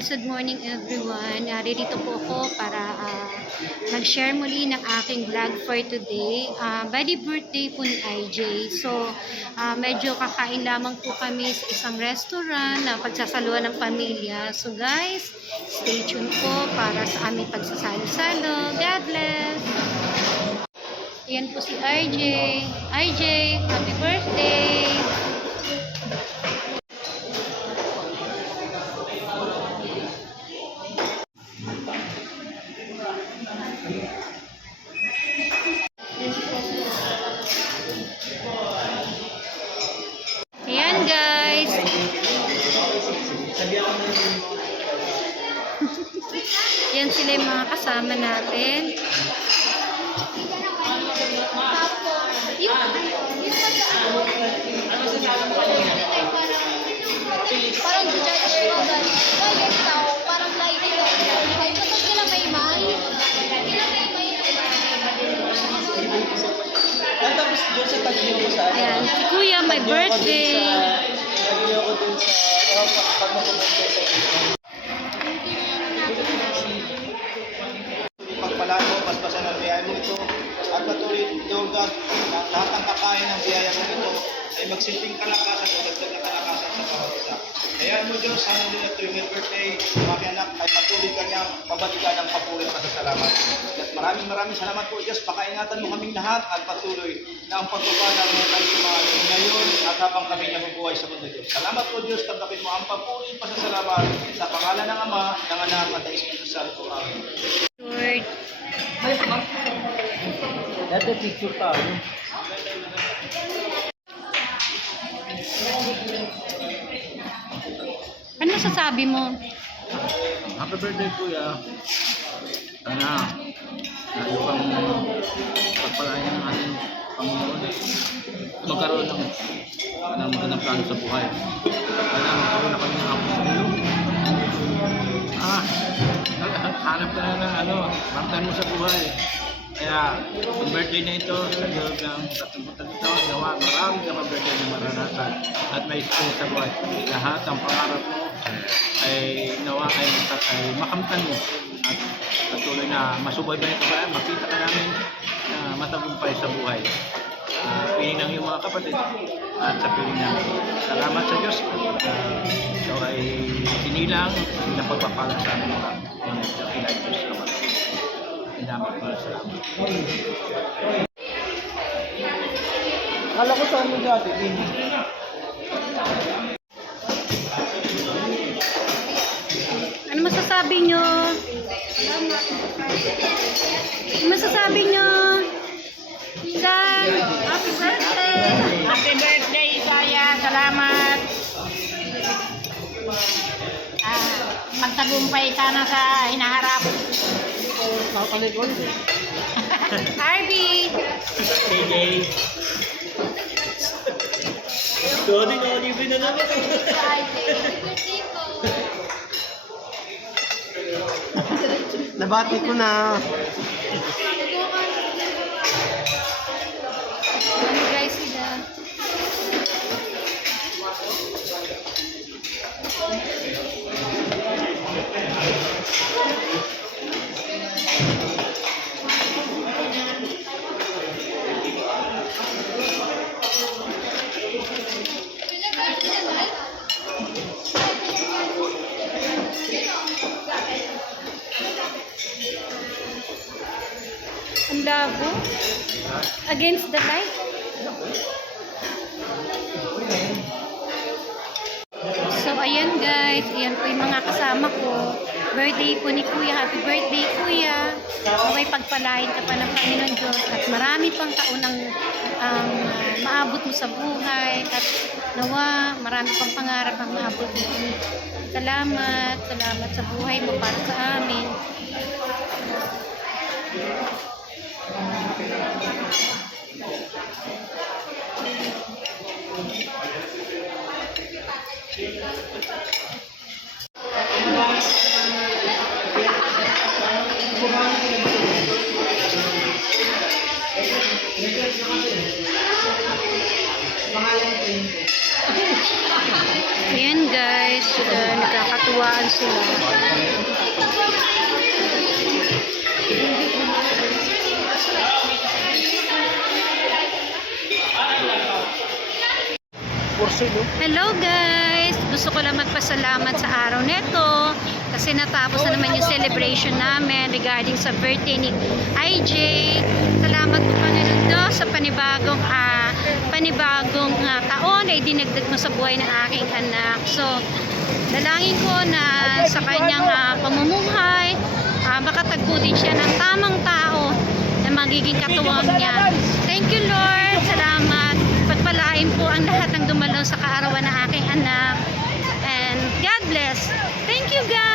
Blessed morning everyone. Naririto po ako para mag-share muli ng aking vlog for today. Bali birthday po ni IJ. So, medyo kakain lamang po kami sa isang restaurant na pagsasaluhan ng pamilya. So guys, stay tuned po para sa aming pagsasalo-salo. God bless! Ayan po si IJ. IJ, happy birthday! Ayan guys. Yan sila yung mga kasama natin. Parang judge mo gano'n. Galit tao, parang light lang. Kapag sila may may. Tapos doon sa tagyo ko sa Ayan, si Kuya, may birthday. Tagyo ko dun sa pag mag-birthday sa Quezon. Pagpalaan mo, paspasan ang biyaya mo ito. At patuloy, Lord God, na lahat ng kakain ng biyaya mo ito ay magsilbing kalakasan o dagdag na kalakasan sa bawat isa. Kaya mo Diyos, sana din na tuwing birthday, mga anak ay patuloy kanyang pabalikan ng papuri at pasasalamat. At maraming salamat po Diyos, pakaingatan mo kaming lahat at patuloy na ang pagpapala mo ay sumali ngayon at habang kami nabubuhay sa mundo Diyos. Salamat po Diyos, tanggapin mo ang papuri at pasasalamat sa pangalan ng Ama, ng Anak at ng Espiritu Santo. Amen. Lord. Dati picture pa. Ano sasabi mo? Happy birthday, Kuya. Sana lalo kang pagpalayan ng ating Panginoon. Magkaroon ng magandang plano sa buhay. Sana magkaroon na kami ng apo sa iyo. Hanap ka na ng martan mo sa buhay. Kaya, ang birthday na ito, sa loob ng 30 taon, gawa, marami ka pa birthday na maranasan at may experience sa buhay. Lahat ng pangarap mo ay nawa ay makamtan mo at patuloy na masubaybay ka ba, makita ka namin na matagumpay sa buhay. Piling ng iyong mga kapatid at sa piling namin. Salamat sa Diyos. Ikaw ay sinilang na pagpapala sa amin mga kilay Diyos naman. Salamat para salamat. Kala ko saan mo dati, Pini? Ano masasabi nyo? Ano masasabi nyo? San? Happy birthday! Happy birthday, Isaya. Salamat. Magtagumpay ka na sa hinaharap. Harvey! PJ. Sorry na naman. Nabati ko na. Ano guys sila? Ang labo. Against the light. So, ayan guys. Ayan po yung mga kasama ko. Birthday po ni Kuya. Happy birthday, Kuya. Naway pagpalain ka pa ng Panginoon Diyos. At marami pang taon ang maabot mo sa buhay. At nawa, marami pang pangarap ang maabot mo. Salamat. Salamat sa buhay mo para sa amin. Pangalan ko yun. Ayan guys, nagkakatuwaan sila. Hello guys! Gusto ko lang magpasalamat sa araw neto kasi natapos na naman yung celebration namin regarding sa birthday ni IJ. Salamat po Panginoon Diyos sa panibagong taon na idinagdag mo sa buhay ng aking anak. So, dalangin ko na sa kanyang pamumuhay, makatagpo din siya ng tamang tao na magiging katuwang niya. Thank you Lord! Salamat! Pagpalain po ang lahat ng dumalaw sa kaarawan ng aking anak. And God bless. Thank you guys.